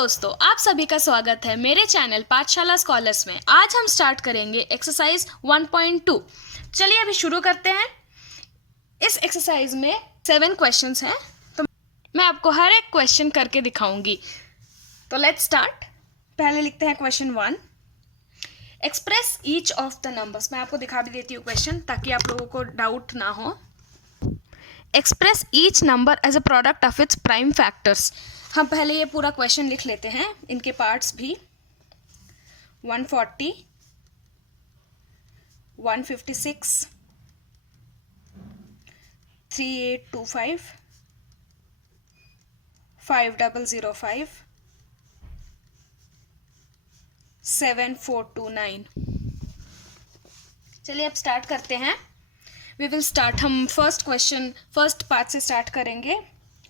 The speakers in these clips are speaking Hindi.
दोस्तों, आप सभी का स्वागत है मेरे चैनल पाठशाला स्कॉलर्स में। आज हम स्टार्ट करेंगे एक्सरसाइज 1.2। चलिए अभी शुरू करते हैं। इस एक्सरसाइज में 7 क्वेश्चंस हैं, तो मैं आपको हर एक क्वेश्चन करके दिखाऊंगी। तो लेट्स स्टार्ट। पहले लिखते हैं question 1, express each of the numbers. मैं आपको दिखा भी देती हूँ क्वेश्चन ताकि आप लोगों को डाउट ना हो। Express each number as a product of its prime factors. हम पहले ये पूरा क्वेश्चन लिख लेते हैं, इनके पार्ट्स भी। 140, 156, 3825, 5005, 7429। चलिए अब स्टार्ट करते हैं। वी विल स्टार्ट, हम फर्स्ट पार्ट से स्टार्ट करेंगे।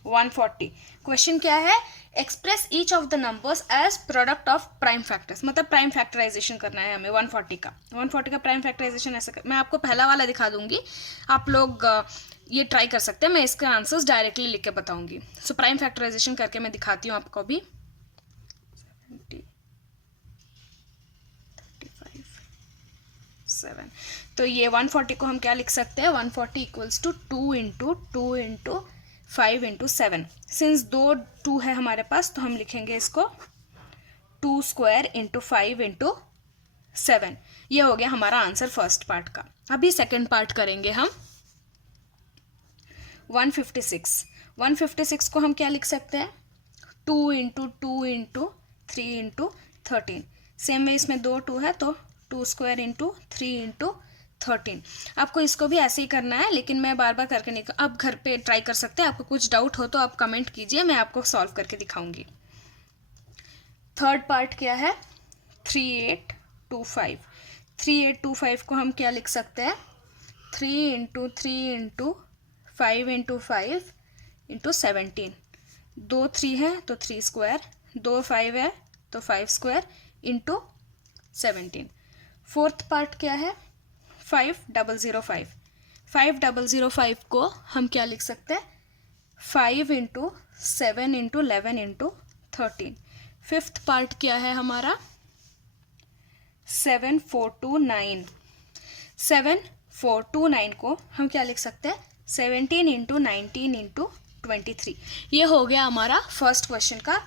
140 क्वेश्चन क्या है? Express each of the numbers as product of prime factors, मतलब प्राइम फैक्टराइजेशन करना है हमें 140 का प्राइम फैक्टराइजेशन ऐसे मैं आपको पहला वाला दिखा दूंगी, आप लोग ये ट्राई कर सकते हैं। मैं इसके आंसर्स डायरेक्टली लिख के बताऊंगी। सो प्राइम फैक्टराइजेशन करके मैं दिखाती हूँ आपको भी। 7, तो ये 140 को हम क्या लिख सकते हैं? 140 equals to 2 into 2 into 5 into 7। Since 2 है हमारे पास, तो हम लिखेंगे इसको 2 स्क्वायर इंटू 5 इंटू 7। ये हो गया हमारा आंसर फर्स्ट पार्ट का। अभी सेकेंड पार्ट करेंगे हम। 156 को हम क्या लिख सकते हैं? 2 into 2 into 3 into 13। Same way इसमें 2 है, तो 2 स्क्वायर इंटू 3 इंटू 13। आपको इसको भी ऐसे ही करना है, लेकिन मैं बार बार करके नहीं, आप घर पे ट्राई कर सकते हैं। आपको कुछ डाउट हो तो आप कमेंट कीजिए, मैं आपको सॉल्व करके दिखाऊंगी। थर्ड पार्ट क्या है? 3825 को हम क्या लिख सकते हैं? 3 इंटू 3 इंटू 5 इंटू 5 इंटू 17। 2 3 है तो 3 स्क्वायर, 2 5 है तो 5 स्क्वायर इंटू 17। फोर्थ पार्ट क्या है? 5005 को हम क्या लिख सकते हैं? 5 into 7 into 11 into 13। Fifth part क्या है हमारा? 7429 को हम क्या लिख सकते हैं? 17 इंटू 19 इंटू 23। ये हो गया हमारा फर्स्ट क्वेश्चन का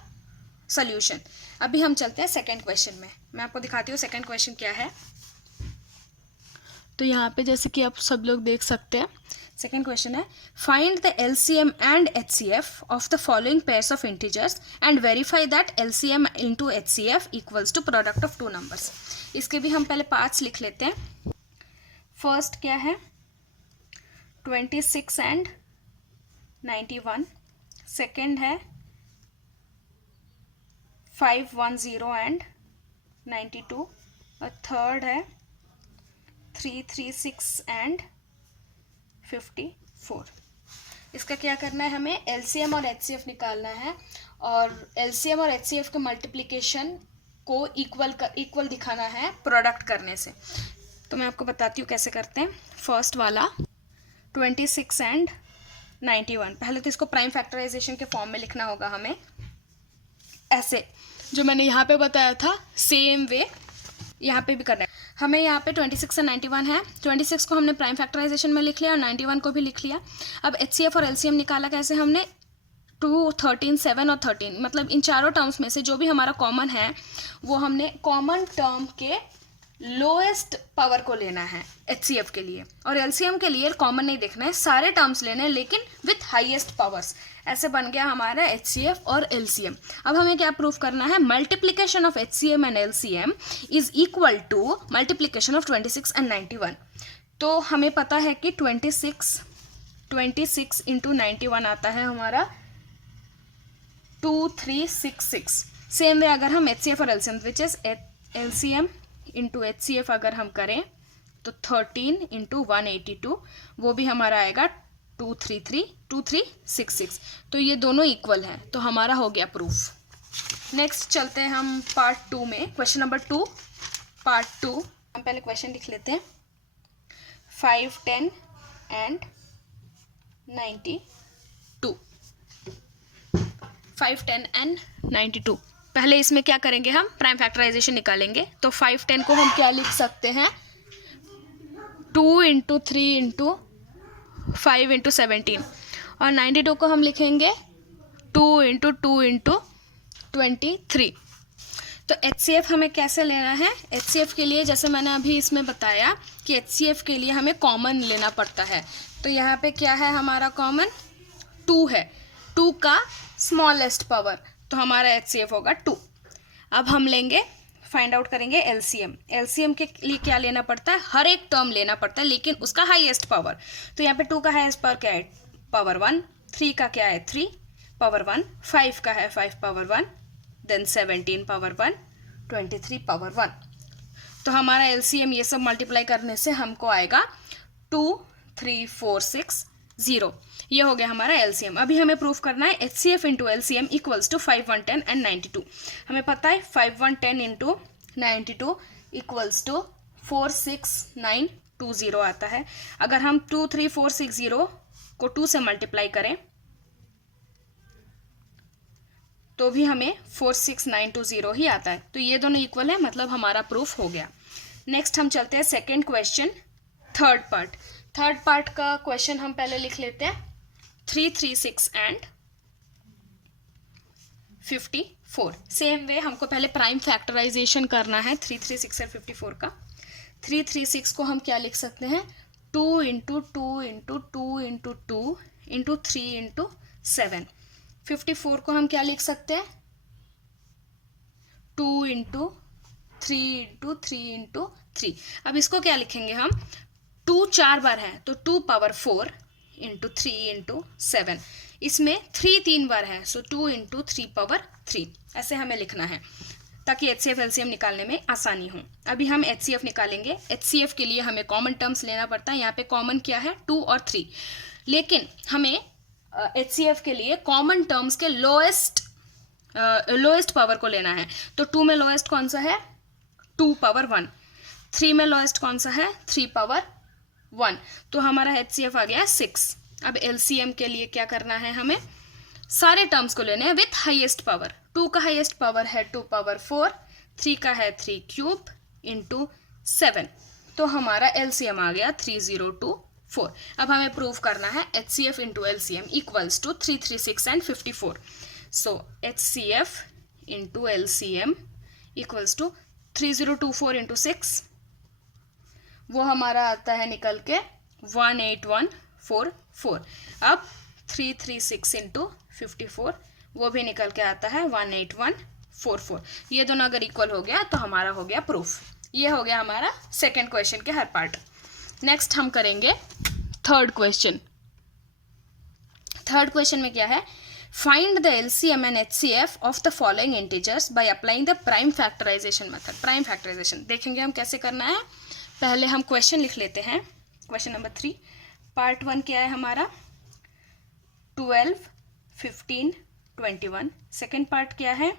सोल्यूशन। अभी हम चलते हैं सेकेंड क्वेश्चन में। मैं आपको दिखाती हूँ सेकेंड क्वेश्चन क्या है। तो यहाँ पे जैसे कि आप सब लोग देख सकते हैं, सेकेंड क्वेश्चन है, find the LCM and HCF of the following pairs of integers and verify that LCM into HCF equals to product of 2 numbers. इसके भी हम पहले पार्ट्स लिख लेते हैं। फर्स्ट क्या है? 26 एंड 91। सेकेंड है 510 एंड 92। और थर्ड है 336 एंड 54। इसका क्या करना है? हमें एलसीएम और एचसीएफ निकालना है, और एलसीएम और एचसीएफ के मल्टीप्लिकेशन को इक्वल दिखाना है प्रोडक्ट करने से। तो मैं आपको बताती हूँ कैसे करते हैं। फर्स्ट वाला 26 एंड 91, पहले तो इसको प्राइम फैक्टराइजेशन के फॉर्म में लिखना होगा हमें, ऐसे जो मैंने यहाँ पे बताया था सेम वे यहाँ पे भी करना है हमें। यहाँ पे 26 और 91 है। 26 को हमने प्राइम फैक्टराइजेशन में लिख लिया और 91 को भी लिख लिया। अब एचसीएफ और एलसीएम निकाला कैसे हमने? 2, 13, 7 और 13, मतलब इन चारों टर्म्स में से जो भी हमारा कॉमन है वो हमने कॉमन टर्म के लोएस्ट पावर को लेना है एचसीएफ के लिए, और एलसीएम के लिए कॉमन नहीं देखना है, सारे टर्म्स लेने हैं लेकिन विथ हाईएस्ट पावर्स। ऐसे बन गया हमारा एचसीएफ और एलसीएम। अब हमें क्या प्रूफ करना है? Multiplication of HCM and LCM is equal to multiplication of 26 and 91। तो हमें पता है कि 26 इंटू 91 आता है हमारा 2366। सेम वे अगर हम एचसीएफ और LCM which is LCM into HCF अगर हम करें तो 13 इंटू 182, वो भी हमारा आएगा 2366। तो ये दोनों इक्वल हैं, तो हमारा हो गया प्रूफ। नेक्स्ट चलते हैं हम पार्ट 2 में। Question number 2, part 2। हम पहले क्वेश्चन लिख लेते हैं। 5, 10 एंड 92। 5, 10 एंड 92। पहले इसमें क्या करेंगे, हम प्राइम फैक्टराइजेशन निकालेंगे। तो 5 10 को हम क्या लिख सकते हैं, 2 इंटू 3 इंटू 5 इंटू 17, और 92 को हम लिखेंगे 2 इंटू 2 इंटू 23। तो HCF हमें कैसे लेना है, HCF के लिए जैसे मैंने अभी इसमें बताया कि HCF के लिए हमें कॉमन लेना पड़ता है। तो यहाँ पे क्या है हमारा कॉमन, 2 है, 2 का स्मॉलेस्ट पावर, तो हमारा HCF होगा 2। अब हम लेंगे, फाइंड आउट करेंगे LCM। LCM के लिए क्या लेना पड़ता है, हर एक टर्म लेना पड़ता है लेकिन उसका हाईएस्ट पावर। तो यहाँ पे 2 का हाईएस्ट पावर क्या है, पावर 1, 3 का क्या है 3 पावर 1, 5 का है 5 पावर 1, देन 17 पावर 1, 23 पावर 1। तो हमारा LCM ये सब मल्टीप्लाई करने से हमको आएगा 2 3 4 6 0। ये हो गया हमारा LCM। अभी हमें प्रूफ करना है HCF into LCM equals to 5 1 10 and 92। हमें पता है 5 1 10 इंटू 92 इक्वल्स टू 4 6 9 2 0 आता है। अगर हम 2 3 4 6 0 को 2 से मल्टीप्लाई करें तो भी हमें 4 6 9 2 0 ही आता है। तो ये दोनों इक्वल है, मतलब हमारा प्रूफ हो गया। नेक्स्ट हम चलते हैं second question, third part. Third part का क्वेश्चन हम पहले लिख लेते हैं, 3 3 6 एंड 54। सेम वे हमको पहले प्राइम फैक्टराइजेशन करना है 3 3 6 और 54 का। 3 3 6 को हम क्या लिख सकते हैं, 2 into 2 into 2 into 2 into 3 into 7। 54 को हम क्या लिख सकते हैं, 2 इंटू 3 इंटू 3 इंटू 3। अब इसको क्या लिखेंगे हम, 2 4 बार है तो 2 पावर 4 इंटू 3 इंटू 7। इसमें 3 3 बार है, सो 2 इंटू 3 पावर 3। ऐसे हमें लिखना है ताकि HCF LCM निकालने में आसानी हो। अभी हम HCF निकालेंगे। HCF के लिए हमें कॉमन टर्म्स लेना पड़ता है। यहाँ पे कॉमन क्या है, 2 और 3, लेकिन हमें HCF के लिए कॉमन टर्म्स के लोएस्ट पावर को लेना है। तो 2 में लोएस्ट कौन सा है, 2 पावर 1। 3 में लोएस्ट कौन सा है, 3 पावर 1। तो हमारा HCF आ गया 6। अब LCM के लिए क्या करना है, हमें सारे टर्म्स को लेने हैं विथ हाईएस्ट पावर। 2 का हाईएस्ट पावर है 2 पावर 4, 3 का है 3 क्यूब इंटू 7। तो हमारा LCM आ गया 3024। अब हमें प्रूव करना है HCF into LCM equals to 3 3 6 and 54। So HCF into LCM equals to 3024 into 6, वो हमारा आता है निकल के 18144। अब 336 इंटू 54, वो भी निकल के आता है 18144। ये दोनों अगर इक्वल हो गया तो हमारा हो गया प्रूफ। ये हो गया हमारा सेकेंड क्वेश्चन के हर पार्ट। नेक्स्ट हम करेंगे थर्ड क्वेश्चन। थर्ड क्वेश्चन में क्या है, find the LCM and HCF of the following integers by applying the prime factorization method. Prime factorization देखेंगे हम कैसे करना है। पहले हम क्वेश्चन लिख लेते हैं। क्वेश्चन नंबर 3, पार्ट 1 क्या है हमारा, 12 15 21। सेकेंड पार्ट क्या है,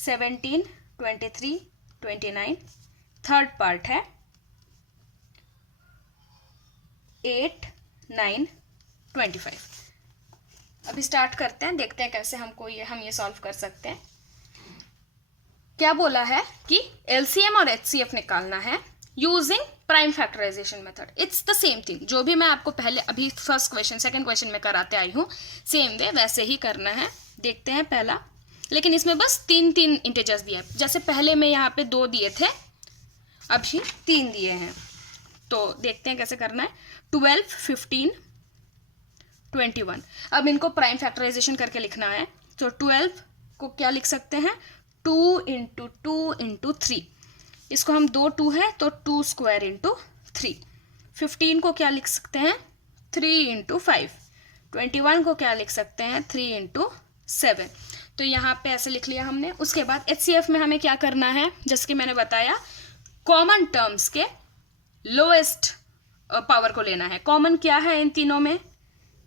17 23 29। थर्ड पार्ट है 8 9 25। अभी स्टार्ट करते हैं, देखते हैं कैसे हम ये सॉल्व कर सकते हैं। क्या बोला है कि LCM और HCF निकालना है using prime factorization method. It's the same thing, जो भी मैं आपको पहले अभी फर्स्ट क्वेश्चन सेकंड क्वेश्चन में कराते आई हूँ, सेम वे वैसे ही करना है। देखते हैं पहला, लेकिन इसमें बस 3 3 इंटीजर्स दिए, जैसे पहले में यहाँ पे 2 दिए थे, अभी 3 दिए हैं। तो देखते हैं कैसे करना है। 12 15 21। अब इनको प्राइम फैक्टराइजेशन करके लिखना है। तो 12 को क्या लिख सकते हैं, 2 इंटू 2 इंटू 3। इसको हम 2 2 है तो 2 स्क्वायर इंटू 3। 15 को क्या लिख सकते हैं, 3 इंटू 5। 21 को क्या लिख सकते हैं, 3 इंटू 7। तो यहाँ पे ऐसे लिख लिया हमने। उसके बाद HCF में हमें क्या करना है, जैसे कि मैंने बताया, कॉमन टर्म्स के लोएस्ट पावर को लेना है। कॉमन क्या है इन तीनों में,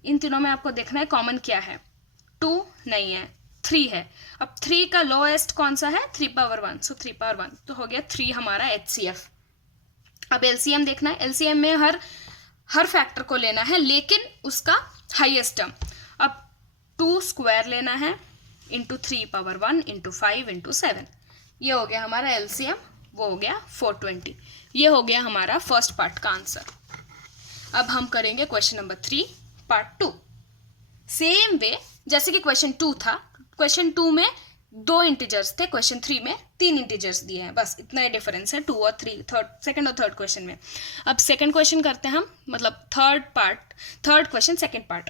इन तीनों में आपको देखना है कॉमन क्या है। 2 नहीं है, 3 है। अब 3 का लोएस्ट कौन सा है, 3 पावर 1, सो 3 पावर 1। तो हो गया 3 हमारा HCF। अब LCM देखना है। LCM में हर फैक्टर को लेना है लेकिन उसका हाईएस्ट टर्म। अब 2 स्क्वायर लेना है, इंटू 3 पावर 1 इंटू 5 इंटू 7। ये हो गया हमारा एलसीएम, वो हो गया 420। ये हो गया हमारा फर्स्ट पार्ट का आंसर। अब हम करेंगे question number 3 part 2। Same way जैसे कि क्वेश्चन 2 था, क्वेश्चन 2 में 2 इंटीजर्स थे, क्वेश्चन 3 में 3 इंटीजर्स दिए हैं, बस इतना ही डिफरेंस है 2 और 3 सेकंड और थर्ड क्वेश्चन में। अब सेकंड क्वेश्चन करते हैं हम, मतलब थर्ड क्वेश्चन सेकंड पार्ट।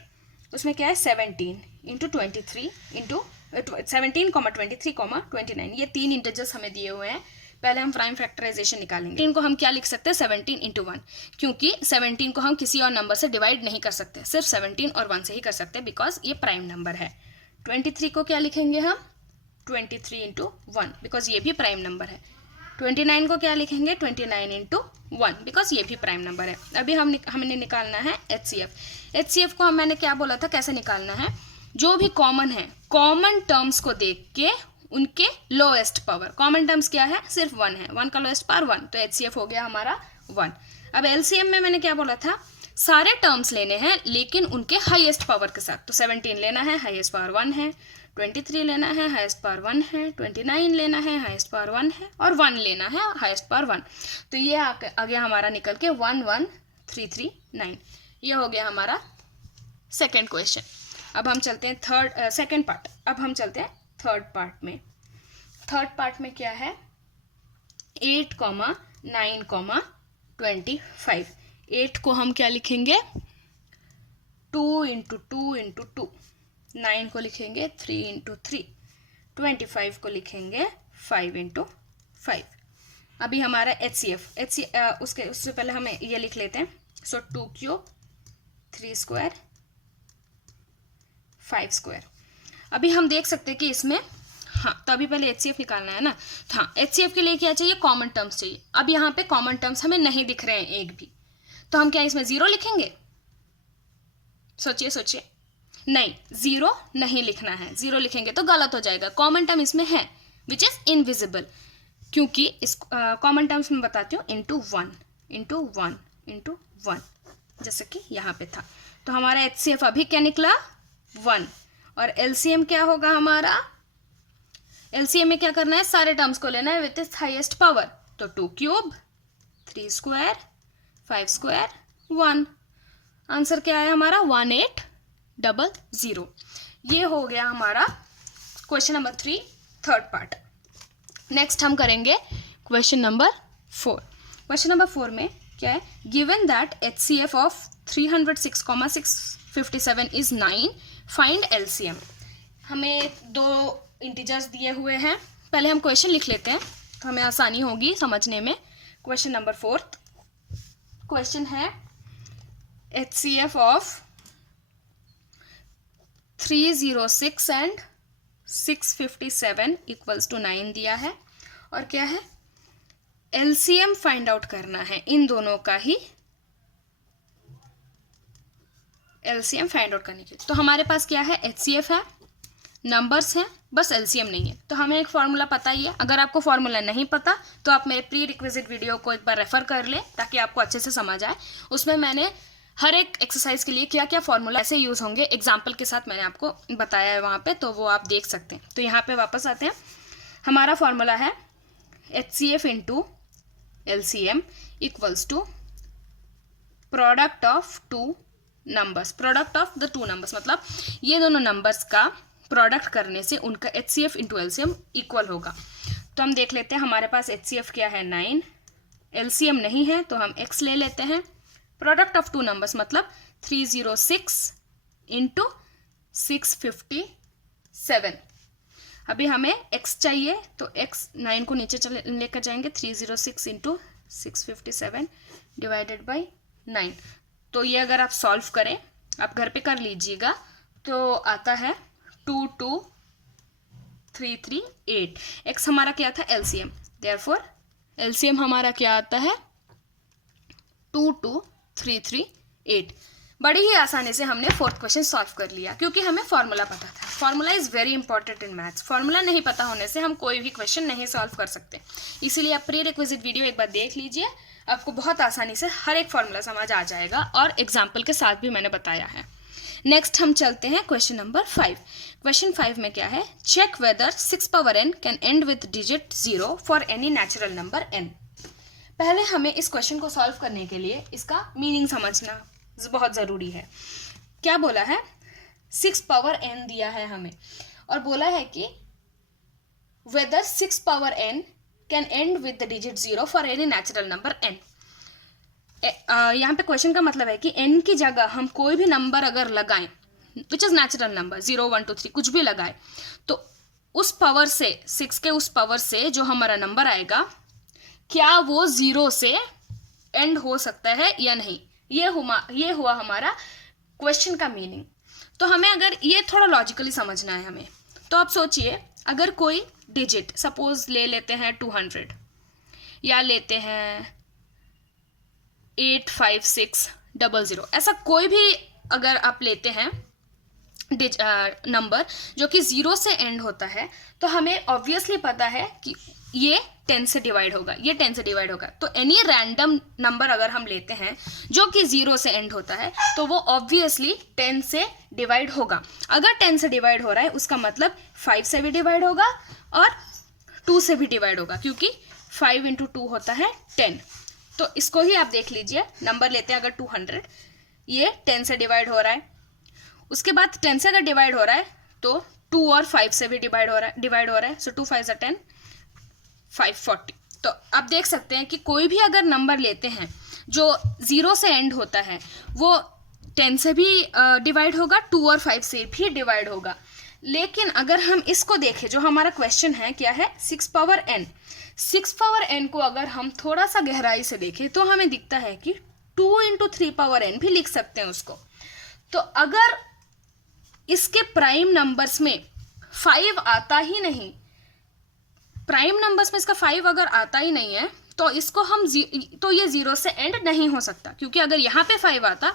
उसमें क्या है 17 इंटू 23 इंटू 17, 23, 29, ये 3 इंटीजर्स हमें दिए हुए हैं। पहले हम प्राइम फैक्टराइजेशन निकालेंगे। इनको हम क्या लिख सकते हैं 17 इंटू 1, क्योंकि 17 को हम किसी और नंबर से डिवाइड नहीं कर सकते, सिर्फ 17 और 1 से ही कर सकते हैं, बिकॉज ये प्राइम नंबर है। 23 को क्या लिखेंगे हम 23 इंटू 1, बिकॉज ये भी प्राइम नंबर है। 29 को क्या लिखेंगे 29 इंटू 1, बिकॉज ये भी प्राइम नंबर है। अभी हमने निकालना है HCF को मैंने क्या बोला था कैसे निकालना है, जो भी कॉमन है, कॉमन टर्म्स को देख के उनके लोएस्ट पावर, कॉमन टर्म्स क्या है सिर्फ 1 है, 1 का लोएस्ट पावर 1, तो HCF हो गया हमारा 1। अब LCM में मैंने क्या बोला था, सारे टर्म्स लेने हैं लेकिन उनके हाईएस्ट पावर के साथ। तो 17 लेना है, हाईएस्ट पावर 1 है, 23 लेना है, हाईएस्ट पावर 1 है, 29 लेना है, हाईएस्ट पावर 1 है, और 1 लेना है, हाईएस्ट पावर 1। तो ये आ गया हमारा निकल के 11339। ये हो गया हमारा सेकेंड क्वेश्चन। अब हम चलते हैं सेकेंड पार्ट। अब हम चलते हैं थर्ड पार्ट में। थर्ड पार्ट में क्या है 8, 9, 25। 8 को हम क्या लिखेंगे 2 इंटू 2 इंटू 2, 9 को लिखेंगे 3 इंटू 3, 25 को लिखेंगे 5 इंटू 5। अभी हमारा HCF उससे पहले हमें ये लिख लेते हैं। सो 2 क्यूब 3 स्क्वायर 5 स्क्वायर। अभी हम देख सकते हैं कि इसमें तो अभी पहले HCF निकालना है ना। हाँ, HCF के लिए क्या चाहिए कॉमन टर्म्स चाहिए। अब यहाँ पे कॉमन टर्म्स हमें नहीं दिख रहे हैं एक भी, तो हम क्या इसमें 0 लिखेंगे, सोचिए। नहीं, 0 नहीं लिखना है, 0 लिखेंगे तो गलत हो जाएगा। कॉमन टर्म इसमें है विच इज इनविजिबल, क्योंकि इस कॉमन टर्म्स में बताती हूँ इंटू 1 इंटू 1 इंटू 1, जैसे कि यहाँ पे था। तो हमारा HCF अभी क्या निकला 1, और LCM क्या होगा हमारा, LCM में क्या करना है सारे टर्म्स को लेना है विथ इज हाईएस्ट पावर। तो 2 क्यूब 3 स्क्वायर 5 स्क्वायर 1। आंसर क्या है हमारा 1800। ये हो गया हमारा question number 3 third part. Next हम करेंगे क्वेश्चन नंबर 4। क्वेश्चन नंबर 4 में क्या है, given that HCF of 306,657 is 9, find LCM। हमें 2 इंटीजर्स दिए हुए हैं। पहले हम क्वेश्चन लिख लेते हैं तो हमें आसानी होगी समझने में। क्वेश्चन नंबर 4 क्वेश्चन है HCF of 306 and 657 equals to 9 दिया है, और क्या है LCM फाइंड आउट करना है। इन दोनों का ही LCM फाइंड आउट करने के लिए। तो हमारे पास क्या है HCF है, नंबर्स हैं, बस LCM नहीं है। तो हमें एक फॉर्मूला पता ही है। अगर आपको फॉर्मूला नहीं पता तो आप मेरे प्री रिक्विजिट वीडियो को एक बार रेफर कर लें ताकि आपको अच्छे से समझ आए। उसमें मैंने हर एक एक्सरसाइज के लिए क्या क्या फॉर्मूला ऐसे यूज़ होंगे एग्जाम्पल के साथ मैंने आपको बताया है वहाँ पे, तो वो आप देख सकते हैं। तो यहाँ पे वापस आते हैं। हमारा फॉर्मूला है HCF into LCM equals to product of 2 numbers. Product of the 2 numbers मतलब ये दोनों नंबर्स का प्रोडक्ट करने से उनका HCF इंटू LCM इक्वल होगा। तो हम देख लेते हैं हमारे पास HCF क्या है 9, LCM नहीं है तो हम x ले लेते हैं। प्रोडक्ट ऑफ 2 नंबर्स मतलब 306 इंटू 657। अभी हमें x चाहिए तो x 9 को नीचे लेकर जाएंगे, 306 इंटू 657 डिवाइडेड बाई 9। तो ये अगर आप सॉल्व करें, आप घर पे कर लीजिएगा, तो आता है 22338। x हमारा क्या था LCM, देयरफॉर LCM हमारा क्या आता है 22338। बड़ी ही आसानी से हमने फोर्थ क्वेश्चन सॉल्व कर लिया क्योंकि हमें फॉर्मूला पता था। Formula is very important in maths. Formula नहीं पता होने से हम कोई भी क्वेश्चन नहीं सॉल्व कर सकते। इसीलिए आप प्री रिक्विजिट वीडियो एक बार देख लीजिए, आपको बहुत आसानी से हर एक फॉर्मूला समझ आ जाएगा और एग्जाम्पल के साथ भी मैंने बताया है। नेक्स्ट हम चलते हैं क्वेश्चन नंबर 5। क्वेश्चन 5 में क्या है, check whether 6 power n can end with digit 0 for any natural number n। पहले हमें इस क्वेश्चन को सॉल्व करने के लिए इसका मीनिंग समझना बहुत ज़रूरी है। क्या बोला है, 6 पावर n दिया है हमें और बोला है कि whether 6 power n can end with the digit 0 for any natural number n। यहाँ पे क्वेश्चन का मतलब है कि n की जगह हम कोई भी नंबर अगर लगाएं विच इज नेचुरल नंबर 0 1 2 3 कुछ भी लगाए तो उस पावर से 6 के उस पावर से जो हमारा नंबर आएगा क्या वो 0 से एंड हो सकता है या नहीं, ये हुआ हमारा क्वेश्चन का मीनिंग। तो हमें अगर ये थोड़ा लॉजिकली समझना है हमें, तो आप सोचिए अगर कोई डिजिट सपोज ले लेते हैं 200 या लेते हैं 85600, ऐसा कोई भी अगर आप लेते हैं नंबर जो कि 0 से एंड होता है, तो हमें ऑब्वियसली पता है कि ये 10 से डिवाइड होगा, ये 10 से डिवाइड होगा। तो एनी रैंडम नंबर अगर हम लेते हैं जो कि 0 से एंड होता है तो वो ऑब्वियसली 10 से डिवाइड होगा। अगर 10 से डिवाइड हो रहा है उसका मतलब 5 से भी डिवाइड होगा और 2 से भी डिवाइड होगा, क्योंकि 5 × 2 होता है 10। तो इसको ही आप देख लीजिए, नंबर लेते हैं अगर 200, ये 10 से डिवाइड हो रहा है, उसके बाद 10 से अगर डिवाइड हो रहा है तो 2 और 5 से भी डिवाइड हो रहा है। सो 2 5 = 10, 540। तो आप देख सकते हैं कि कोई भी अगर नंबर लेते हैं जो 0 से एंड होता है वो 10 से भी डिवाइड होगा, 2 और 5 से भी डिवाइड होगा। लेकिन अगर हम इसको देखें, जो हमारा क्वेश्चन है क्या है, 6 पावर n। 6 पावर n को अगर हम थोड़ा सा गहराई से देखें तो हमें दिखता है कि 2 × 3 पावर n भी लिख सकते हैं उसको। तो अगर इसके प्राइम नंबर्स में 5 आता ही नहीं, प्राइम नंबर्स में इसका 5 अगर आता ही नहीं है तो इसको हम तो ये 0 से एंड नहीं हो सकता, क्योंकि अगर यहाँ पे 5 आता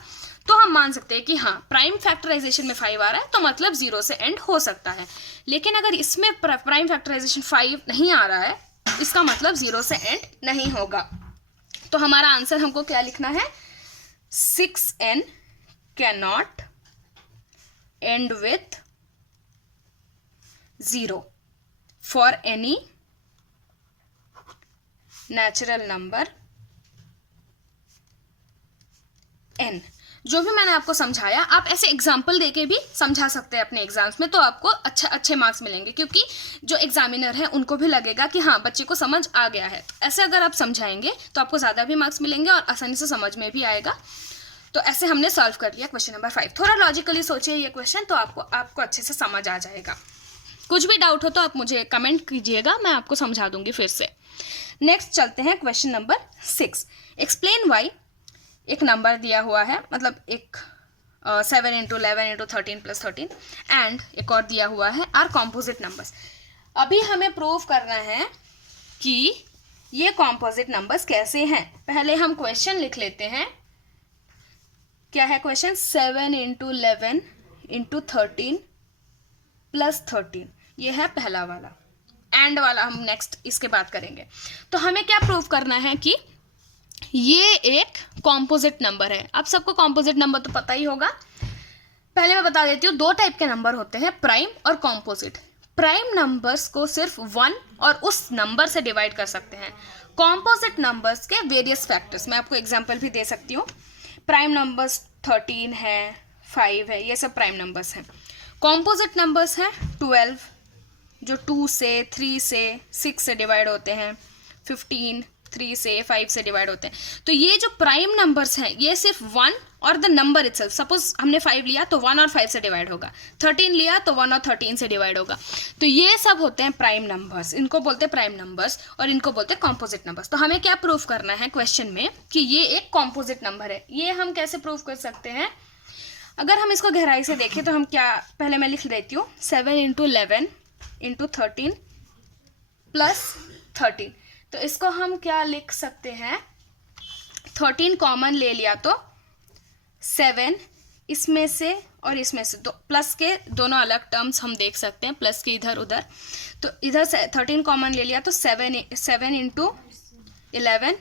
तो हम मान सकते हैं कि हाँ प्राइम फैक्टराइजेशन में 5 आ रहा है तो मतलब 0 से एंड हो सकता है। लेकिन अगर इसमें प्राइम फैक्टराइजेशन 5 नहीं आ रहा है इसका मतलब 0 से एंड नहीं होगा। तो हमारा आंसर हमको क्या लिखना है, 6n cannot and with 0 for any natural number n। जो भी मैंने आपको समझाया आप ऐसे एग्जाम्पल देके भी समझा सकते हैं अपने एग्जाम्स में, तो आपको अच्छे मार्क्स मिलेंगे, क्योंकि जो एग्जामिनर है उनको भी लगेगा कि हाँ बच्चे को समझ आ गया है। तो ऐसे अगर आप समझाएंगे तो आपको ज़्यादा भी मार्क्स मिलेंगे और आसानी से समझ में भी आएगा। तो ऐसे हमने सॉल्व कर लिया क्वेश्चन नंबर 5। थोड़ा लॉजिकली सोचिए ये क्वेश्चन, तो आपको अच्छे से समझ आ जाएगा। कुछ भी डाउट हो तो आप मुझे कमेंट कीजिएगा, मैं आपको समझा दूंगी फिर से। नेक्स्ट चलते हैं क्वेश्चन नंबर 6। Explain why. एक नंबर दिया हुआ है, मतलब एक 7 × 11 × 13 + 13 एंड एक और दिया हुआ है आर कॉम्पोजिट नंबर्स। अभी हमें प्रूव करना है कि ये कॉम्पोजिट नंबर्स कैसे हैं। पहले हम क्वेश्चन लिख लेते हैं। क्या है क्वेश्चन, 7 × 11 × 13 + 13, ये है पहला वाला। एंड वाला हम नेक्स्ट इसके बाद करेंगे। तो हमें क्या प्रूव करना है कि ये एक कॉम्पोजिट नंबर है। आप सबको कॉम्पोजिट नंबर तो पता ही होगा। पहले मैं बता देती हूँ, 2 टाइप के नंबर होते हैं, प्राइम और कॉम्पोजिट। प्राइम नंबर्स को सिर्फ 1 और उस नंबर से डिवाइड कर सकते हैं। कॉम्पोजिट नंबर्स के वेरियस फैक्टर्स, मैं आपको एग्जांपल भी दे सकती हूँ। प्राइम नंबर्स 13 है, 5 है, ये सब प्राइम नंबर्स हैं। कॉम्पोजिट नंबर्स हैं 12 जो 2 से, 3 से, 6 से डिवाइड होते हैं, 15 3 से, 5 से डिवाइड होते हैं। तो ये जो प्राइम नंबर्स हैं ये सिर्फ 1 और द नंबर इटसेल्फ, सपोज हमने 5 लिया तो 1 और 5 से डिवाइड होगा, 13 लिया तो 1 और 13 से डिवाइड होगा। तो ये सब होते हैं प्राइम नंबर्स, इनको बोलते हैं प्राइम नंबर्स और इनको बोलते हैं कॉम्पोजिट नंबर्स। तो हमें क्या प्रूव करना है क्वेश्चन में कि ये एक कॉम्पोजिट नंबर है। ये हम कैसे प्रूव कर सकते हैं, अगर हम इसको गहराई से देखें तो हम क्या, पहले मैं लिख देती हूँ 7 × 11 × 13 + 13। तो इसको हम क्या लिख सकते हैं, 13 कॉमन ले लिया तो 7 इसमें से और इसमें से, तो प्लस के दोनों अलग टर्म्स हम देख सकते हैं, प्लस के इधर उधर। तो इधर से 13 कॉमन ले लिया तो 7 × 11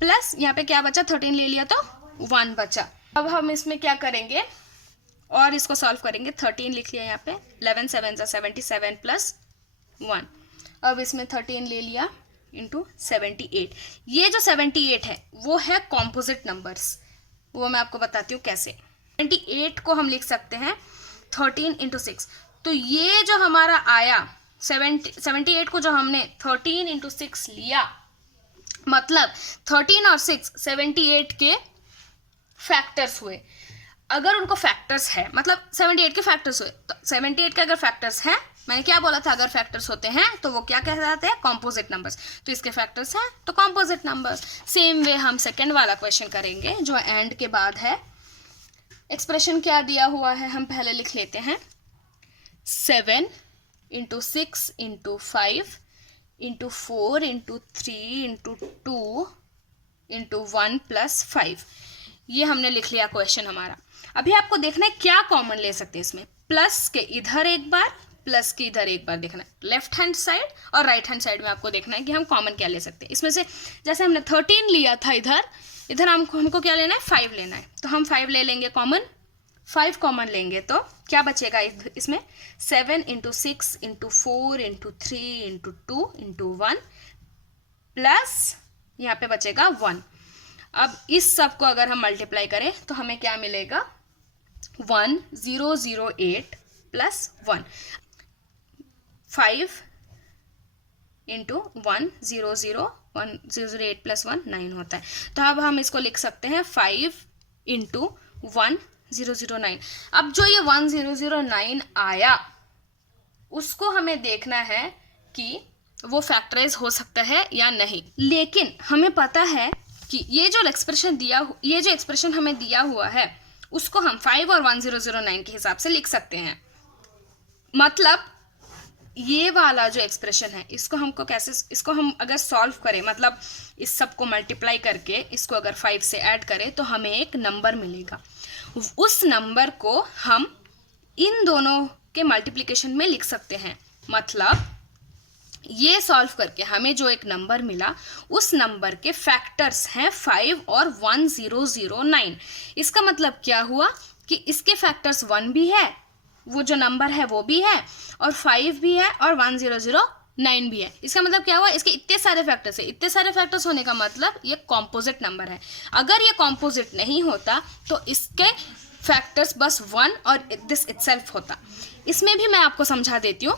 प्लस यहाँ पे क्या बचा, 13 ले लिया तो 1 बचा। अब हम इसमें क्या करेंगे, और इसको सॉल्व करेंगे, 13 लिख लिया यहाँ पे, 11 7 77 प्लस 1। अब इसमें 13 ले लिया इंटू 78। ये जो 78 है वो है कॉम्पोजिट नंबर्स, वो मैं आपको बताती हूँ कैसे। 78 को हम लिख सकते हैं 13 इंटू 6। तो ये जो हमारा आया 78 को जो हमने 13 इंटू 6 लिया, मतलब 13 और 6 78 के फैक्टर्स हुए। अगर उनको फैक्टर्स है, मतलब 78 के फैक्टर्स हुए, तो 78 के अगर फैक्टर्स हैं, मैंने क्या बोला था, अगर फैक्टर्स होते हैं तो वो क्या कहलाते हैं, कॉम्पोजिट नंबर्स। तो इसके फैक्टर्स हैं तो कॉम्पोजिट नंबर्स। सेम वे हम सेकेंड वाला क्वेश्चन करेंगे जो एंड के बाद है। एक्सप्रेशन क्या दिया हुआ है हम पहले लिख लेते हैं, 7 into 6 into 5 into 4 into 3 into 2 into 1 plus 5। ये हमने लिख लिया क्वेश्चन हमारा। अभी आपको देखना है क्या कॉमन ले सकते हैं इसमें। प्लस के इधर एक बार, प्लस के इधर एक बार देखना है, लेफ्ट हैंड साइड और राइट हैंड साइड में आपको देखना है कि हम कॉमन क्या ले सकते हैं इसमें से। जैसे हमने 13 लिया था इधर हमको क्या लेना है, 5 लेना है, तो हम 5 ले लेंगे कॉमन। 5 कॉमन लेंगे तो क्या बचेगा इसमें, 7 into 6 into 4 into 3 into 2 into 1 plus यहाँ पे बचेगा 1। अब इस सब को अगर हम मल्टीप्लाई करें तो हमें क्या मिलेगा, 1008 प्लस 1। 5 इंटू 1008 प्लस 1 9 होता है। तो अब हम इसको लिख सकते हैं 5 इंटू 1009। अब जो ये 1009 आया उसको हमें देखना है कि वो फैक्टराइज हो सकता है या नहीं। लेकिन हमें पता है कि ये जो एक्सप्रेशन हमें दिया हुआ है उसको हम 5 और 1009 के हिसाब से लिख सकते हैं। मतलब ये वाला जो एक्सप्रेशन है इसको हम अगर सॉल्व करें, मतलब इस सब को मल्टीप्लाई करके इसको अगर 5 से ऐड करें तो हमें एक नंबर मिलेगा। उस नंबर को हम इन दोनों के मल्टीप्लिकेशन में लिख सकते हैं। मतलब ये सॉल्व करके हमें जो एक नंबर मिला उस नंबर के फैक्टर्स हैं 5 और 1009। इसका मतलब क्या हुआ कि इसके फैक्टर्स 1 भी है, वो जो नंबर है वो भी है, और 5 भी है, और 1009 भी है। इसका मतलब क्या हुआ, इसके इतने सारे फैक्टर्स है। इतने सारे फैक्टर्स होने का मतलब ये कॉम्पोजिट नंबर है। अगर ये कॉम्पोजिट नहीं होता तो इसके फैक्टर्स बस 1 और दिस इटसेल्फ होता। इसमें भी मैं आपको समझा देती हूँ।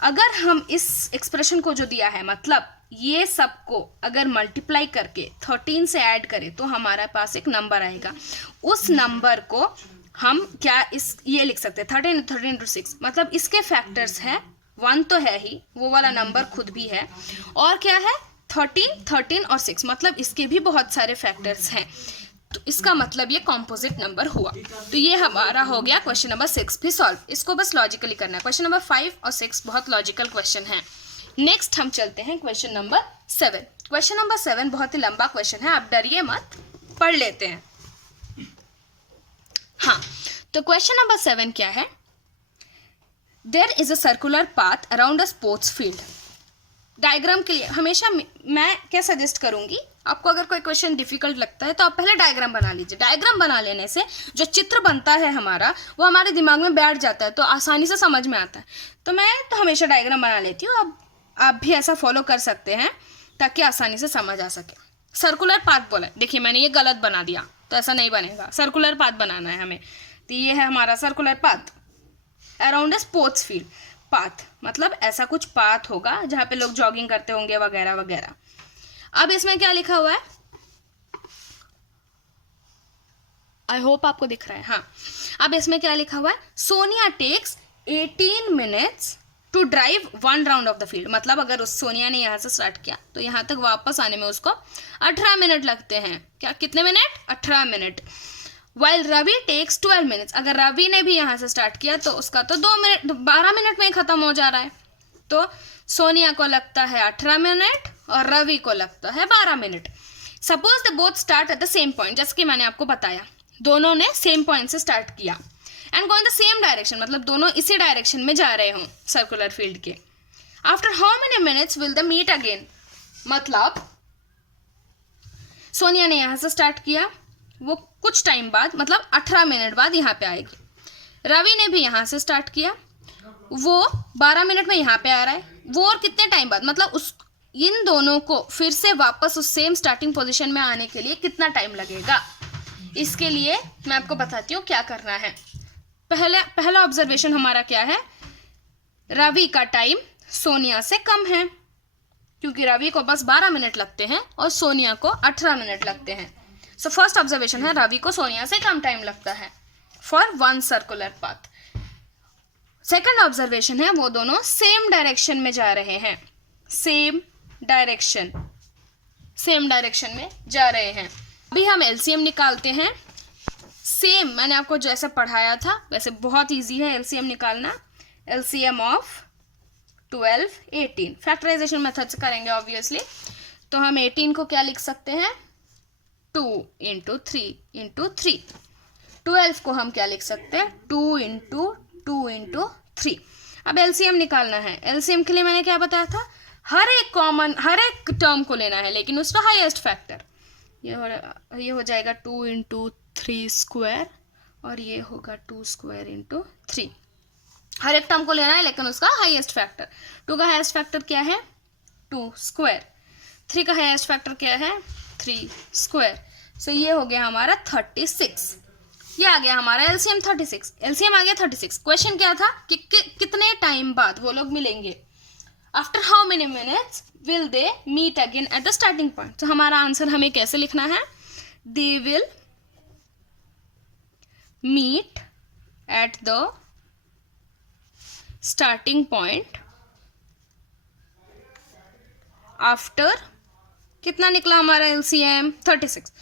अगर हम इस एक्सप्रेशन को जो दिया है, मतलब ये सबको अगर मल्टीप्लाई करके 13 से ऐड करें तो हमारे पास एक नंबर आएगा। उस नंबर को हम ये लिख सकते हैं 13 इंटू 6, मतलब इसके फैक्टर्स हैं 1 तो है ही, वो वाला नंबर खुद भी है, और क्या है 13 और 6, मतलब इसके भी बहुत सारे फैक्टर्स हैं। तो इसका मतलब ये कॉम्पोजिट नंबर हुआ। तो ये हमारा हो गया क्वेश्चन नंबर 6 भी सॉल्व। इसको बस लॉजिकली करना है। क्वेश्चन नंबर 5 और 6 बहुत लॉजिकल क्वेश्चन है। नेक्स्ट हम चलते हैं क्वेश्चन नंबर 7। क्वेश्चन नंबर 7 बहुत ही लंबा क्वेश्चन है, आप डरिए मत, पढ़ लेते हैं। हाँ, तो क्वेश्चन नंबर 7 क्या है, there is a circular path around a sports field. Diagram के लिए हमेशा मैं क्या सजेस्ट करूंगी, आपको अगर कोई क्वेश्चन डिफिकल्ट लगता है तो आप पहले डायग्राम बना लीजिए। डायग्राम बना लेने से जो चित्र बनता है हमारा वो हमारे दिमाग में बैठ जाता है, तो आसानी से समझ में आता है। तो मैं तो हमेशा डायग्राम बना लेती हूँ। अब आप भी ऐसा फॉलो कर सकते हैं ताकि आसानी से समझ आ सके। सर्कुलर पाथ बोला, देखिए मैंने ये गलत बना दिया तो ऐसा नहीं बनेगा। सर्कुलर पाथ बनाना है हमें, तो ये है हमारा circular path around a sports field. Path मतलब ऐसा कुछ पाथ होगा जहाँ पे लोग जॉगिंग करते होंगे वगैरह वगैरह। अब इसमें क्या लिखा हुआ है, आई होप आपको दिख रहा है। हाँ, अब इसमें क्या लिखा हुआ है, Sonia takes 18 minutes to drive 1 round of the field. मतलब अगर उस सोनिया ने यहाँ से स्टार्ट किया तो यहाँ तक वापस आने में उसको 18 मिनट लगते हैं। क्या, कितने minute, 18 minute. While Ravi takes 12 minutes, अगर रवि ने भी यहाँ से स्टार्ट किया तो उसका तो 12 मिनट में ही खत्म हो जा रहा है। तो सोनिया को लगता है 18 मिनट और रवि को लगता है 12 minute. Suppose they both start at the same point, जैसे कि मैंने आपको बताया दोनों ने सेम पॉइंट से स्टार्ट किया, and go in the same direction, मतलब दोनों इसी डायरेक्शन में जा रहे हों सर्कुलर फील्ड के। After how many minutes will the meet again, मतलब सोनिया ने यहाँ से स्टार्ट किया, वो कुछ टाइम बाद मतलब 18 मिनट बाद यहाँ पे आएगी। रवि ने भी यहाँ से स्टार्ट किया, वो 12 मिनट में यहाँ पे आ रहा है। वो और कितने टाइम बाद मतलब उस इन दोनों को फिर से वापस उस सेम स्टार्टिंग पोजीशन में आने के लिए कितना टाइम लगेगा, इसके लिए मैं आपको बताती हूँ क्या करना है। पहला ऑब्जर्वेशन हमारा क्या है, रवि का टाइम सोनिया से कम है, क्योंकि रवि को बस 12 मिनट लगते हैं और सोनिया को 18 मिनट लगते हैं। सो फर्स्ट ऑब्जर्वेशन है रवि को सोनिया से कम टाइम लगता है for one circular path. Second observation है वो दोनों सेम डायरेक्शन में जा रहे हैं, सेम डायरेक्शन में जा रहे हैं। अभी हम एलसीएम निकालते हैं। सेम मैंने आपको जैसे पढ़ाया था वैसे बहुत इजी है एलसीएम निकालना। एलसीएम ऑफ 12, 18 फैक्टराइजेशन मेथड से करेंगे ऑब्वियसली। तो हम 18 को क्या लिख सकते हैं, 2 × 3 × 3। 12 को हम क्या लिख सकते हैं, 2 × 2 × 3। अब एलसीएम निकालना है। एलसीएम के लिए मैंने क्या बताया था, हर एक टर्म को लेना है लेकिन उसका हाईएस्ट फैक्टर। ये हो जाएगा 2 × 3 स्क्वायर और ये होगा 2 स्क्वायर × 3। हर एक टर्म को लेना है लेकिन उसका हाईएस्ट फैक्टर। 2 का हाईएस्ट फैक्टर क्या है, 2 स्क्वायर। 3 का हाईएस्ट फैक्टर क्या है, 3 स्क्वायर। सो ये हो गया हमारा 36। ये आ गया हमारा एलसीएम 36। एलसीएम आ गया 36। क्वेश्चन क्या था कि कितने टाइम बाद वो लोग मिलेंगे, after how many minutes will they meet again at the starting point. तो हमारा आंसर हमें कैसे लिखना है, they will meet at the starting point after, कितना निकला हमारा एलसीएम 36,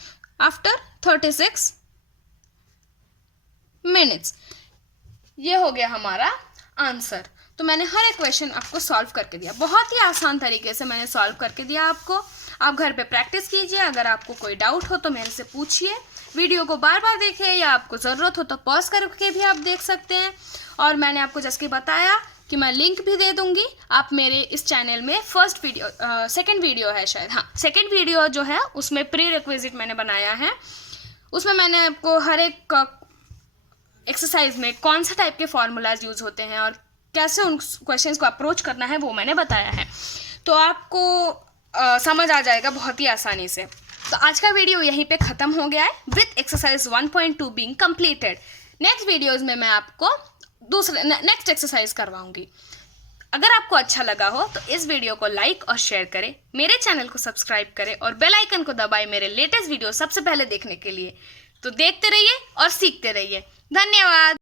आफ्टर 36 मिनट्स। ये हो गया हमारा आंसर। तो मैंने हर एक क्वेश्चन आपको सॉल्व करके दिया, बहुत ही आसान तरीके से मैंने सॉल्व करके दिया आपको। आप घर पे प्रैक्टिस कीजिए। अगर आपको कोई डाउट हो तो मेरे से पूछिए। वीडियो को बार बार देखें या आपको ज़रूरत हो तो पॉज करके भी आप देख सकते हैं। और मैंने आपको जैसे कि बताया कि मैं लिंक भी दे दूंगी। आप मेरे इस चैनल में सेकंड वीडियो है शायद, हाँ सेकंड वीडियो जो है उसमें प्री रिक्विजिट मैंने बनाया है। उसमें मैंने आपको हर एक एक्सरसाइज में कौन सा टाइप के फॉर्मूलाज यूज़ होते हैं और कैसे उन क्वेश्चंस को अप्रोच करना है वो मैंने बताया है। तो आपको समझ आ जाएगा बहुत ही आसानी से। तो आज का वीडियो यहीं पे ख़त्म हो गया है with exercise 1.2 being completed. Next videos में मैं आपको नेक्स्ट एक्सरसाइज करवाऊंगी। अगर आपको अच्छा लगा हो तो इस वीडियो को लाइक और शेयर करें, मेरे चैनल को सब्सक्राइब करें और बेल आइकन को दबाएं मेरे लेटेस्ट वीडियो सबसे पहले देखने के लिए। तो देखते रहिए और सीखते रहिए। धन्यवाद।